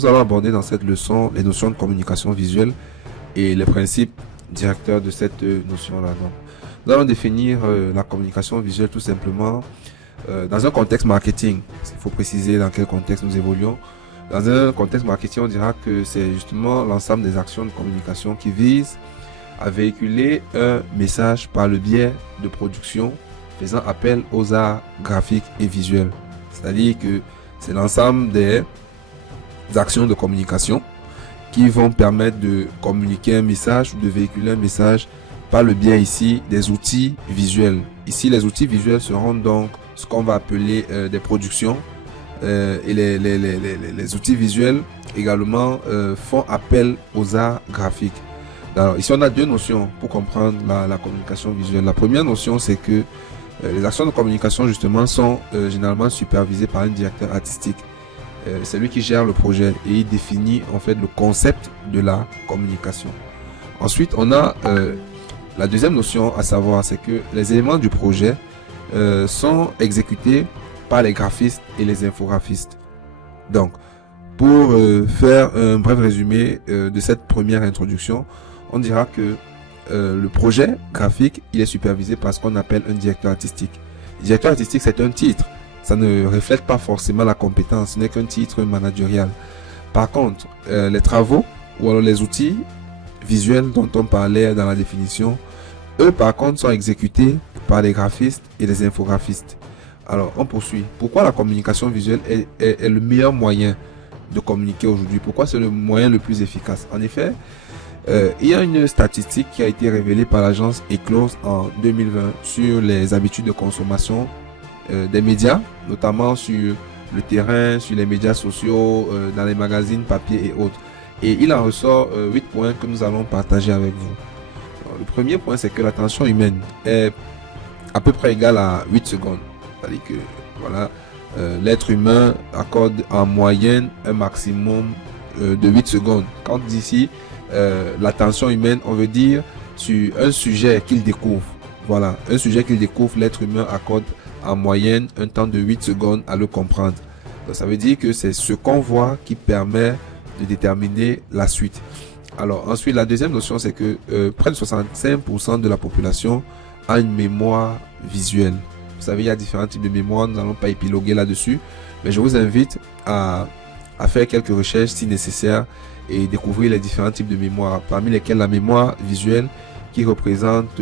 Nous allons aborder dans cette leçon les notions de communication visuelle et les principes directeurs de cette notion-là. Donc, nous allons définir la communication visuelle tout simplement dans un contexte marketing. Il faut préciser dans quel contexte nous évoluons. Dans un contexte marketing, on dira que c'est justement l'ensemble des actions de communication qui visent à véhiculer un message par le biais de production faisant appel aux arts graphiques et visuels. C'est-à-dire que c'est l'ensemble des actions de communication qui vont permettre de communiquer un message ou de véhiculer un message par le biais ici des outils visuels. Ici, les outils visuels seront donc ce qu'on va appeler des productions et les outils visuels également font appel aux arts graphiques. Alors, ici, on a deux notions pour comprendre la communication visuelle. La première notion, c'est que les actions de communication justement sont généralement supervisées par un directeur artistique. C'est lui qui gère le projet et il définit en fait le concept de la communication. Ensuite, on a la deuxième notion à savoir, c'est que les éléments du projet sont exécutés par les graphistes et les infographistes. Donc, pour faire un bref résumé de cette première introduction, on dira que le projet graphique, il est supervisé par ce qu'on appelle un directeur artistique. Le directeur artistique, c'est un titre. Ça ne reflète pas forcément la compétence, ce n'est qu'un titre managérial. Par contre, les travaux ou alors les outils visuels dont on parlait dans la définition, eux par contre sont exécutés par les graphistes et les infographistes. Alors on poursuit. Pourquoi la communication visuelle est le meilleur moyen de communiquer aujourd'hui? Pourquoi c'est le moyen le plus efficace? En effet, il y a une statistique qui a été révélée par l'agence Eclose en 2020 sur les habitudes de consommation des médias, notamment sur le terrain, sur les médias sociaux, dans les magazines, papier et autres. Et il en ressort 8 points que nous allons partager avec vous. Alors, le premier point, c'est que l'attention humaine est à peu près égale à 8 secondes. C'est-à-dire que voilà, l'être humain accorde en moyenne un maximum de 8 secondes. Quand d'ici l'attention humaine, on veut dire sur un sujet qu'il découvre. Voilà, un sujet qu'il découvre, l'être humain accorde en moyenne un temps de 8 secondes à le comprendre. Donc, ça veut dire que c'est ce qu'on voit qui permet de déterminer la suite. Alors ensuite, la deuxième notion, c'est que près de 65% de la population a une mémoire visuelle. Vous savez, il y a différents types de mémoire, nous n'allons pas épiloguer là-dessus, mais je vous invite à faire quelques recherches si nécessaire et découvrir les différents types de mémoire, parmi lesquels la mémoire visuelle qui représente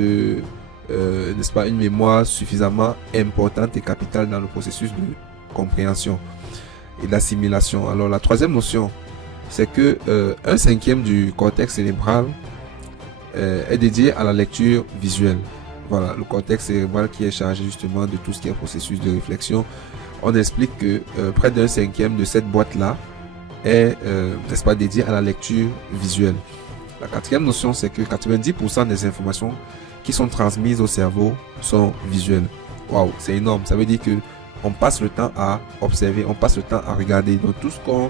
n'est-ce pas, une mémoire suffisamment importante et capitale dans le processus de compréhension et d'assimilation. Alors la troisième notion, c'est que un cinquième du cortex cérébral est dédié à la lecture visuelle. Voilà, le cortex cérébral qui est chargé justement de tout ce qui est processus de réflexion. On explique que près d'un cinquième de cette boîte-là est, n'est-ce pas, dédié à la lecture visuelle. La quatrième notion, c'est que 90% des informations qui sont transmises au cerveau sont visuelles. Waouh, c'est énorme. Ça veut dire que on passe le temps à observer, on passe le temps à regarder. Donc tout ce qu'on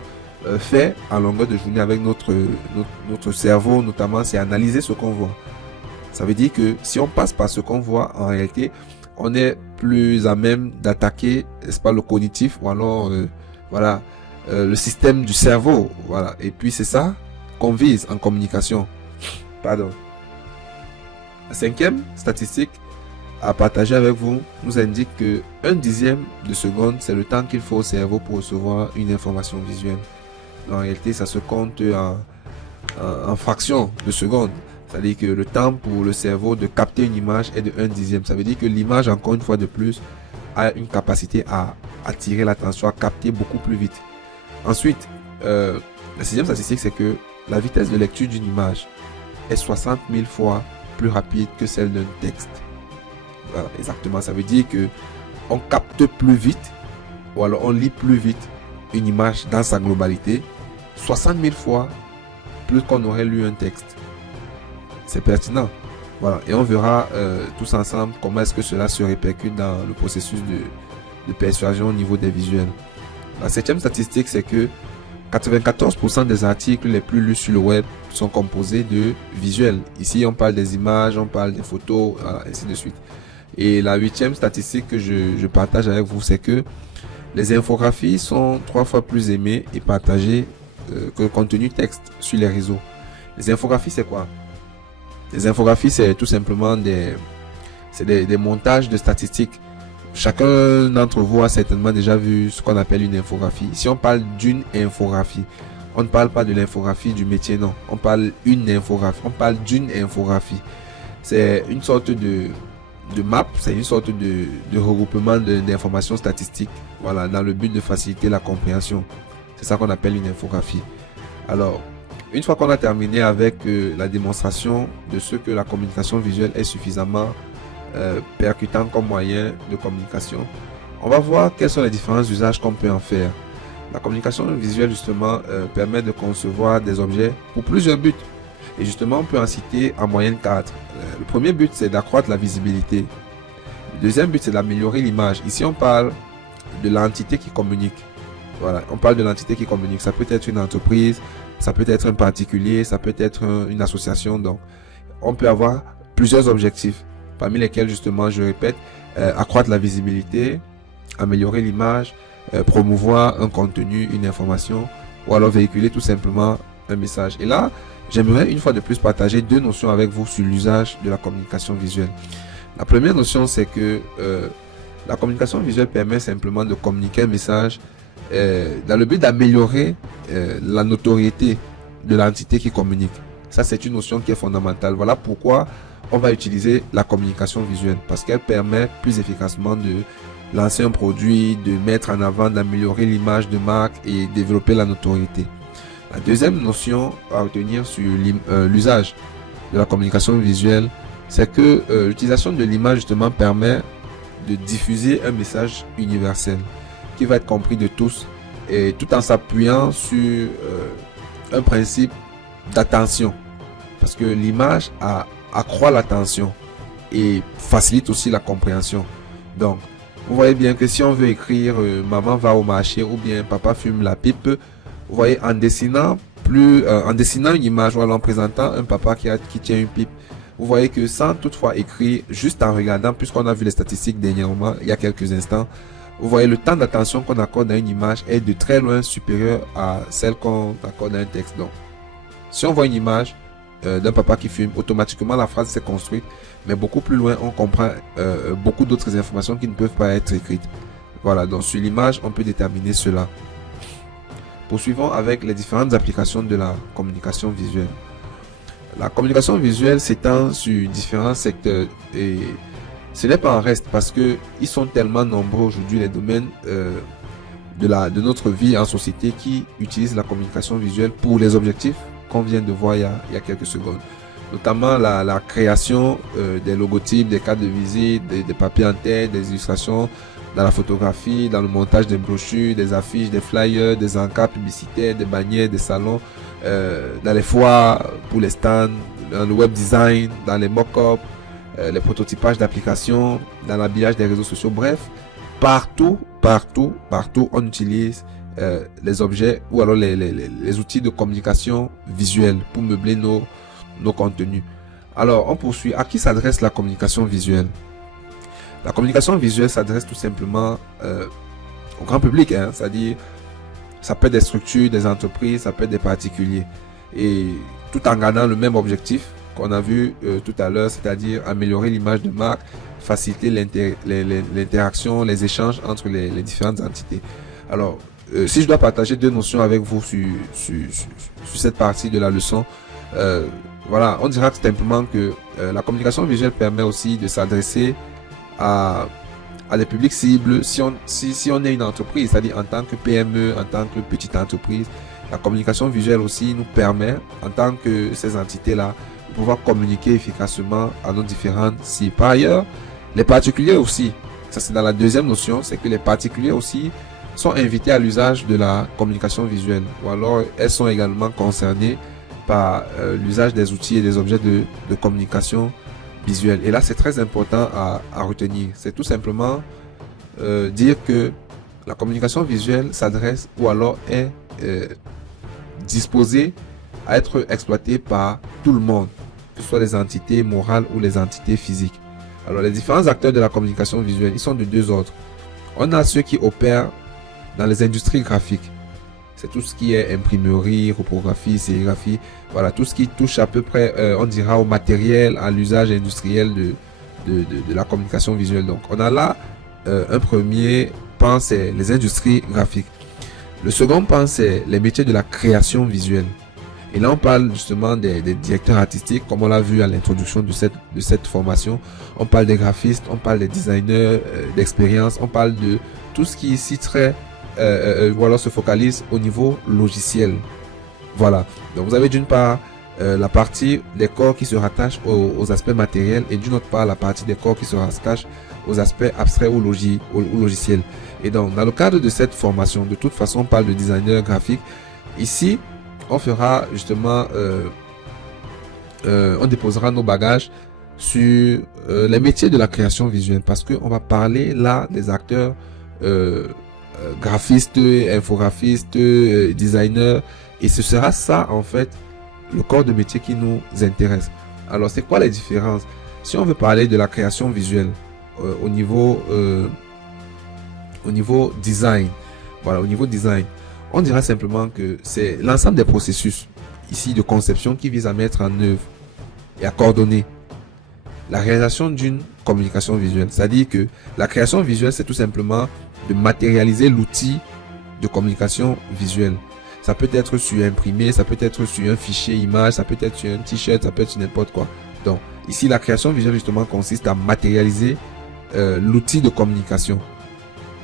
fait à longueur de journée avec notre cerveau, notamment, c'est analyser ce qu'on voit. Ça veut dire que si on passe par ce qu'on voit, en réalité, on est plus à même d'attaquer, n'est-ce pas, le cognitif ou alors, voilà, le système du cerveau. Voilà. Et puis c'est ça qu'on vise en communication. Pardon. La cinquième statistique à partager avec vous nous indique que 1/10 de seconde, c'est le temps qu'il faut au cerveau pour recevoir une information visuelle. En réalité, ça se compte en fractions de seconde. C'est-à-dire que le temps pour le cerveau de capter une image est de 1/10. Ça veut dire que l'image, encore une fois de plus, a une capacité à attirer l'attention, à capter beaucoup plus vite. Ensuite, la sixième statistique, c'est que la vitesse de lecture d'une image est 60 000 fois plus rapide que celle d'un texte. Voilà, exactement. Ça veut dire que on capte plus vite ou alors on lit plus vite une image dans sa globalité 60 000 fois plus qu'on aurait lu un texte. C'est pertinent. Voilà. Et on verra tous ensemble comment est-ce que cela se répercute dans le processus de persuasion au niveau des visuels. La septième statistique, c'est que 94% des articles les plus lus sur le web sont composés de visuels. Ici, on parle des images, on parle des photos, ainsi de suite. Et la huitième statistique que je partage avec vous, c'est que les infographies sont 3 fois plus aimées et partagées que le contenu texte sur les réseaux. Les infographies, c'est quoi? Les infographies, c'est tout simplement des montages de statistiques. Chacun d'entre vous a certainement déjà vu ce qu'on appelle une infographie. Si on parle d'une infographie, on ne parle pas de l'infographie du métier, non. On parle d'une infographie. On parle d'une infographie. C'est une sorte de map, c'est une sorte de regroupement d'informations statistiques, voilà, dans le but de faciliter la compréhension. C'est ça qu'on appelle une infographie. Alors, une fois qu'on a terminé avec la démonstration de ce que la communication visuelle est suffisamment percutant comme moyen de communication, on va voir quels sont les différents usages qu'on peut en faire. La communication visuelle, justement, permet de concevoir des objets pour plusieurs buts. Et justement, on peut en citer en moyenne 4. Le premier but, c'est d'accroître la visibilité. Le deuxième but, c'est d'améliorer l'image. Ici, on parle de l'entité qui communique. Voilà, on parle de l'entité qui communique. Ça peut être une entreprise, ça peut être un particulier, ça peut être une association. Donc, on peut avoir plusieurs objectifs, parmi lesquels, justement, je répète, accroître la visibilité, améliorer l'image, promouvoir un contenu, une information, ou alors véhiculer tout simplement un message. Et là, j'aimerais une fois de plus partager deux notions avec vous sur l'usage de la communication visuelle. La première notion, c'est que la communication visuelle permet simplement de communiquer un message dans le but d'améliorer la notoriété de l'entité qui communique. Ça, c'est une notion qui est fondamentale. Voilà pourquoi on va utiliser la communication visuelle, parce qu'elle permet plus efficacement de lancer un produit, de mettre en avant, d'améliorer l'image de marque et développer la notoriété. La deuxième notion à retenir sur l'usage de la communication visuelle, c'est que l'utilisation de l'image justement permet de diffuser un message universel qui va être compris de tous, et tout en s'appuyant sur un principe d'attention, parce que l'image accroît l'attention et facilite aussi la compréhension. Donc, vous voyez bien que si on veut écrire maman va au marché ou bien papa fume la pipe, vous voyez, en dessinant une image ou en présentant un papa qui tient une pipe, vous voyez que sans toutefois écrire, juste en regardant, puisqu'on a vu les statistiques dernièrement, il y a quelques instants, vous voyez le temps d'attention qu'on accorde à une image est de très loin supérieur à celle qu'on accorde à un texte. Donc, si on voit une image d'un papa qui fume, automatiquement la phrase s'est construite, mais beaucoup plus loin, on comprend beaucoup d'autres informations qui ne peuvent pas être écrites. Voilà, donc sur l'image, on peut déterminer cela. Poursuivons avec les différentes applications de la communication visuelle. La communication visuelle s'étend sur différents secteurs et ce n'est pas en reste parce que ils sont tellement nombreux aujourd'hui les domaines de notre vie en société qui utilisent la communication visuelle pour les objectifs qu'on vient de voir il y a quelques secondes. Notamment la création des logotypes, des cartes de visite, des papiers en tête, des illustrations, dans la photographie, dans le montage des brochures, des affiches, des flyers, des encarts publicitaires, des bannières, des salons, dans les foires, pour les stands, dans le web design, dans les mock-ups, les prototypages d'applications, dans l'habillage des réseaux sociaux. Bref, partout, on utilise les objets ou alors les outils de communication visuelle pour meubler nos contenus. Alors, on poursuit. À qui s'adresse la communication visuelle? La communication visuelle s'adresse tout simplement au grand public, hein, c'est-à-dire ça peut être des structures, des entreprises, ça peut être des particuliers, et tout en gardant le même objectif qu'on a vu tout à l'heure, c'est-à-dire améliorer l'image de marque, faciliter l'interaction, les échanges entre les différentes entités. Alors, si je dois partager deux notions avec vous sur cette partie de la leçon, voilà, on dira tout simplement que la communication visuelle permet aussi de s'adresser à des publics cibles. Si on est une entreprise, c'est-à-dire en tant que PME, en tant que petite entreprise, la communication visuelle aussi nous permet, en tant que ces entités-là, de pouvoir communiquer efficacement à nos différentes cibles. Par ailleurs, les particuliers aussi, ça c'est dans la deuxième notion, c'est que les particuliers aussi sont invités à l'usage de la communication visuelle, ou alors elles sont également concernées par l'usage des outils et des objets de communication visuelle. Et là, c'est très important à retenir. C'est tout simplement dire que la communication visuelle s'adresse ou alors est disposée à être exploitée par tout le monde, que ce soit les entités morales ou les entités physiques. Alors, les différents acteurs de la communication visuelle, ils sont de deux ordres. On a ceux qui opèrent dans les industries graphiques. c'est tout ce qui est imprimerie, reprographie, sérigraphie, voilà, tout ce qui touche à peu près, on dira, au matériel, à l'usage industriel de la communication visuelle. Donc, on a là un premier pan, c'est les industries graphiques. Le second pan, c'est les métiers de la création visuelle. Et là, on parle justement des directeurs artistiques, comme on l'a vu à l'introduction de cette formation. On parle des graphistes, on parle des designers d'expérience, on parle de tout ce qui ici voilà, se focalise au niveau logiciel. Voilà. Donc, vous avez d'une part la partie des corps qui se rattachent aux aspects matériels et d'une autre part la partie des corps qui se rattachent aux aspects abstraits ou logiciels. Et donc, dans le cadre de cette formation, de toute façon, on parle de designer graphique. Ici, on fera justement, on déposera nos bagages sur les métiers de la création visuelle parce qu'on va parler là des acteurs graphistes, infographistes, designers, et ce sera ça en fait le corps de métier qui nous intéresse. Alors c'est quoi les différences? Si on veut parler de la création visuelle au niveau design, voilà, au niveau design, on dira simplement que c'est l'ensemble des processus ici de conception qui vise à mettre en œuvre et à coordonner la réalisation d'une communication visuelle. C'est-à-dire que la création visuelle, c'est tout simplement de matérialiser l'outil de communication visuelle. Ça peut être sur imprimé, ça peut être sur un fichier image, ça peut être sur un t-shirt, ça peut être sur n'importe quoi. Donc, ici, la création visuelle, justement, consiste à matérialiser l'outil de communication.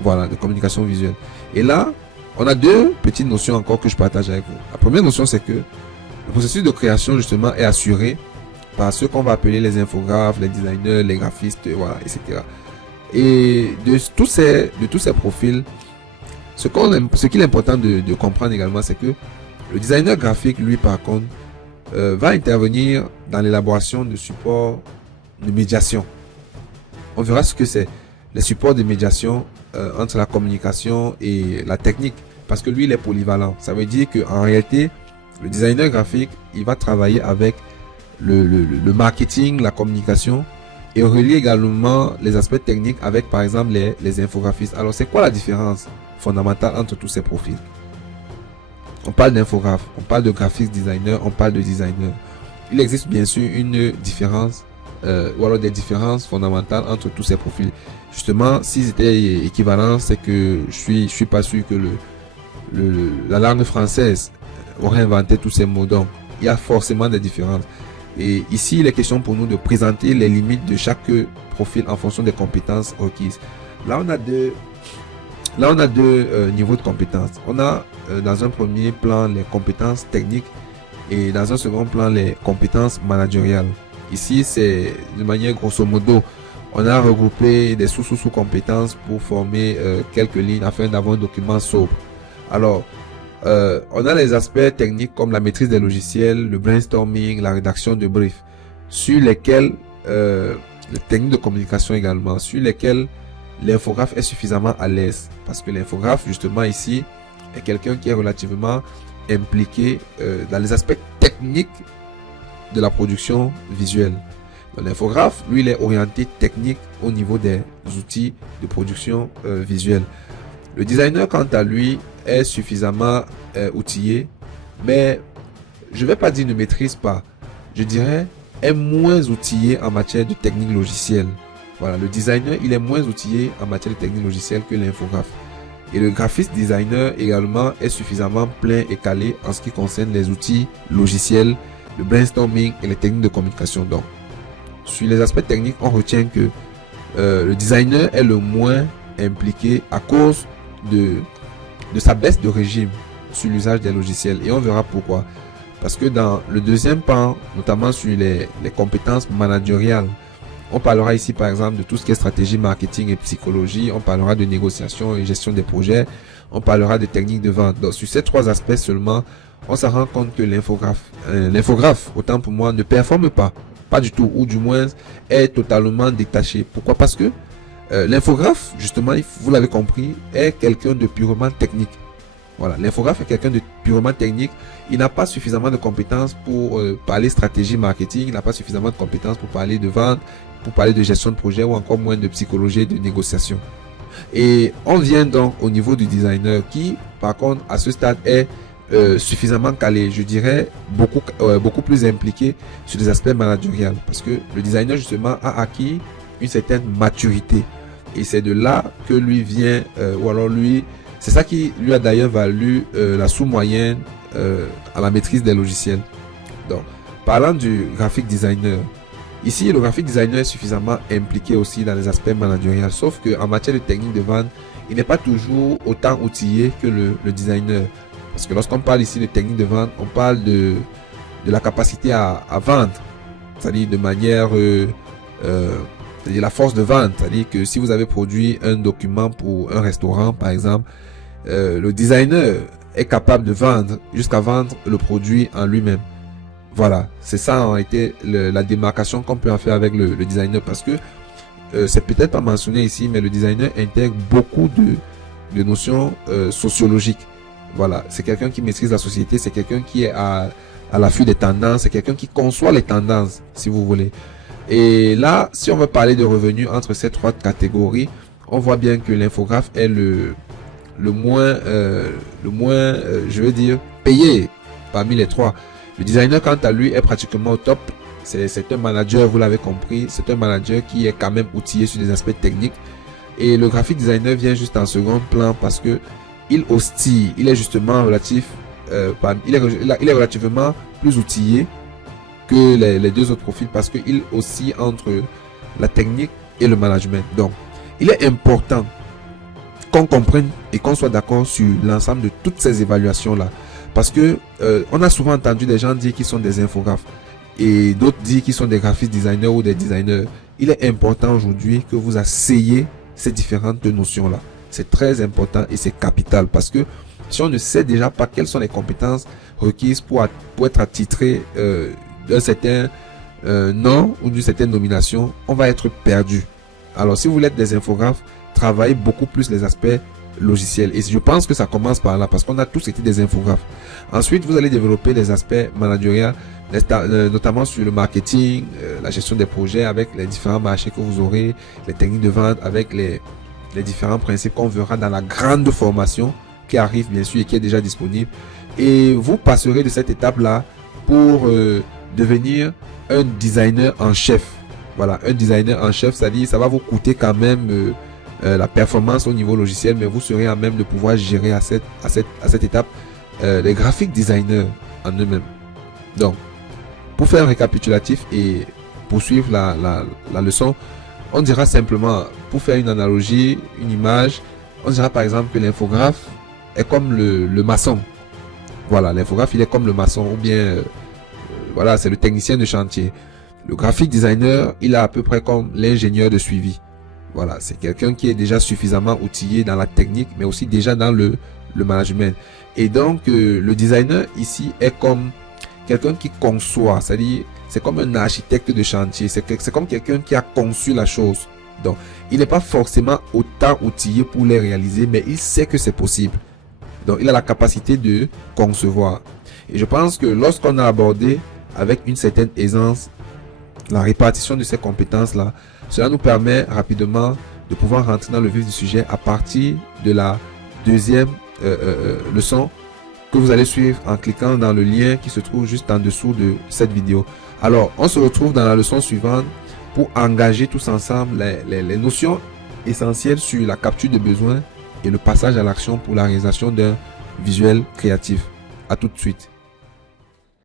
Voilà, de communication visuelle. Et là, on a deux petites notions encore que je partage avec vous. La première notion, c'est que le processus de création, justement, est assuré par ceux qu'on va appeler les infographes, les designers, les graphistes, voilà, etc. Et de tous ces profils, ce qu'il est important de comprendre également, c'est que le designer graphique, lui, par contre, va intervenir dans l'élaboration de supports de médiation. On verra ce que c'est, les supports de médiation entre la communication et la technique, parce que lui, il est polyvalent. Ça veut dire qu'en réalité, le designer graphique, il va travailler avec le marketing, la communication, et relier également les aspects techniques avec, par exemple, les infographistes. Alors, c'est quoi la différence fondamentale entre tous ces profils? On parle d'infographe, on parle de graphics designer, on parle de designer. Il existe bien sûr une différence, ou alors des différences fondamentales entre tous ces profils. Justement, s'ils étaient équivalents, c'est que je suis pas sûr que la langue française aurait inventé tous ces mots. Donc, il y a forcément des différences. Et ici, il est question pour nous de présenter les limites de chaque profil en fonction des compétences requises. Là, on a deux niveaux de compétences. On a dans un premier plan les compétences techniques et dans un second plan les compétences managériales. Ici, c'est de manière grosso modo, on a regroupé des sous-compétences pour former quelques lignes afin d'avoir un document sobre. Alors, on a les aspects techniques comme la maîtrise des logiciels, le brainstorming, la rédaction de briefs, sur lesquels, les techniques de communication également, sur lesquels l'infographe est suffisamment à l'aise. Parce que l'infographe, justement, ici, est quelqu'un qui est relativement impliqué dans les aspects techniques de la production visuelle. L'infographe, lui, il est orienté technique au niveau des outils de production visuelle. Le designer, quant à lui, est suffisamment outillé, mais je ne vais pas dire ne maîtrise pas, je dirais est moins outillé en matière de technique logicielle. Voilà, le designer, il est moins outillé en matière de technique logicielle que l'infographe. Et le graphiste designer également est suffisamment plein et calé en ce qui concerne les outils logiciels, le brainstorming et les techniques de communication. Donc, sur les aspects techniques, on retient que le designer est le moins impliqué à cause de sa baisse de régime sur l'usage des logiciels. Et on verra pourquoi. Parce que dans le deuxième pan, notamment sur les compétences managériales, on parlera ici par exemple de tout ce qui est stratégie, marketing et psychologie. On parlera de négociation et gestion des projets. On parlera de techniques de vente. Donc sur ces trois aspects seulement, on se rend compte que l'infographe, autant pour moi, ne performe pas. Pas du tout, ou du moins est totalement détaché. Pourquoi? Parce que l'infographe, justement, vous l'avez compris, est quelqu'un de purement technique. Voilà, l'infographe est quelqu'un de purement technique. Il n'a pas suffisamment de compétences pour parler stratégie marketing. Il n'a pas suffisamment de compétences pour parler de vente, pour parler de gestion de projet ou encore moins de psychologie et de négociation. Et on vient donc au niveau du designer qui, par contre, à ce stade est suffisamment calé, je dirais beaucoup plus impliqué sur les aspects managériels, parce que le designer justement a acquis une certaine maturité, et c'est de là que lui vient, ou alors lui, c'est ça qui lui a d'ailleurs valu la sous-moyenne à la maîtrise des logiciels. Donc, parlant du graphic designer, ici le graphic designer est suffisamment impliqué aussi dans les aspects managériels, sauf qu'en matière de technique de vente, il n'est pas toujours autant outillé que le designer. Parce que lorsqu'on parle ici de technique de vente, on parle de la capacité à vendre, c'est-à-dire de manière, c'est-à-dire la force de vente, c'est-à-dire que si vous avez produit un document pour un restaurant par exemple, le designer est capable de vendre jusqu'à vendre le produit en lui-même. Voilà, c'est ça en été la démarcation qu'on peut en faire avec le designer, parce que c'est peut-être pas mentionné ici, mais le designer intègre beaucoup de notions sociologiques. Voilà, c'est quelqu'un qui maîtrise la société, c'est quelqu'un qui est à l'affût des tendances, c'est quelqu'un qui conçoit les tendances, si vous voulez. Et là, si on veut parler de revenus entre ces trois catégories, on voit bien que l'infographe est le moins, je veux dire, payé parmi les trois. Le designer, quant à lui, est pratiquement au top. C'est un manager, vous l'avez compris, c'est un manager qui est quand même outillé sur des aspects techniques. Et le graphic designer vient juste en second plan parce que il hostille, il est justement il est relativement plus outillé que les deux autres profils, parce qu'il oscille entre la technique et le management. Donc, il est important qu'on comprenne et qu'on soit d'accord sur l'ensemble de toutes ces évaluations-là. Parce que on a souvent entendu des gens dire qu'ils sont des infographes et d'autres dire qu'ils sont des graphic designers ou des designers. Il est important aujourd'hui que vous asseyez ces différentes notions-là. C'est très important et c'est capital, parce que si on ne sait déjà pas quelles sont les compétences requises pour être attitré d'un certain nom ou d'une certaine nomination, on va être perdu. Alors si vous voulez être des infographes, travaillez beaucoup plus les aspects logiciels. Et je pense que ça commence par là, parce qu'on a tous été des infographes. Ensuite, vous allez développer les aspects managériels, notamment sur le marketing, la gestion des projets avec les différents marchés que vous aurez, les techniques de vente avec les différents principes qu'on verra dans la grande formation qui arrive bien sûr et qui est déjà disponible. Et vous passerez de cette étape-là pour devenir un designer en chef. Voilà, un designer en chef, c'est-à-dire ça va vous coûter quand même la performance au niveau logiciel, mais vous serez à même de pouvoir gérer à cette étape les graphic designers en eux-mêmes. Donc, pour faire un récapitulatif et poursuivre la leçon, on dira simplement, pour faire une analogie, une image, on dira par exemple que l'infographe est comme le maçon. Voilà, l'infographe, il est comme le maçon, ou bien, voilà, c'est le technicien de chantier. Le graphic designer, il est à peu près comme l'ingénieur de suivi. Voilà, c'est quelqu'un qui est déjà suffisamment outillé dans la technique, mais aussi déjà dans le management. Et donc, le designer ici est comme quelqu'un qui conçoit, c'est-à-dire, c'est comme un architecte de chantier, c'est comme quelqu'un qui a conçu la chose. Donc, il n'est pas forcément autant outillé pour les réaliser, mais il sait que c'est possible. Donc, il a la capacité de concevoir. Et je pense que lorsqu'on a abordé avec une certaine aisance la répartition de ces compétences-là, cela nous permet rapidement de pouvoir rentrer dans le vif du sujet à partir de la deuxième leçon que vous allez suivre en cliquant dans le lien qui se trouve juste en dessous de cette vidéo. Alors, on se retrouve dans la leçon suivante pour engager tous ensemble les notions essentielles sur la capture de besoins et le passage à l'action pour la réalisation d'un visuel créatif. À tout de suite.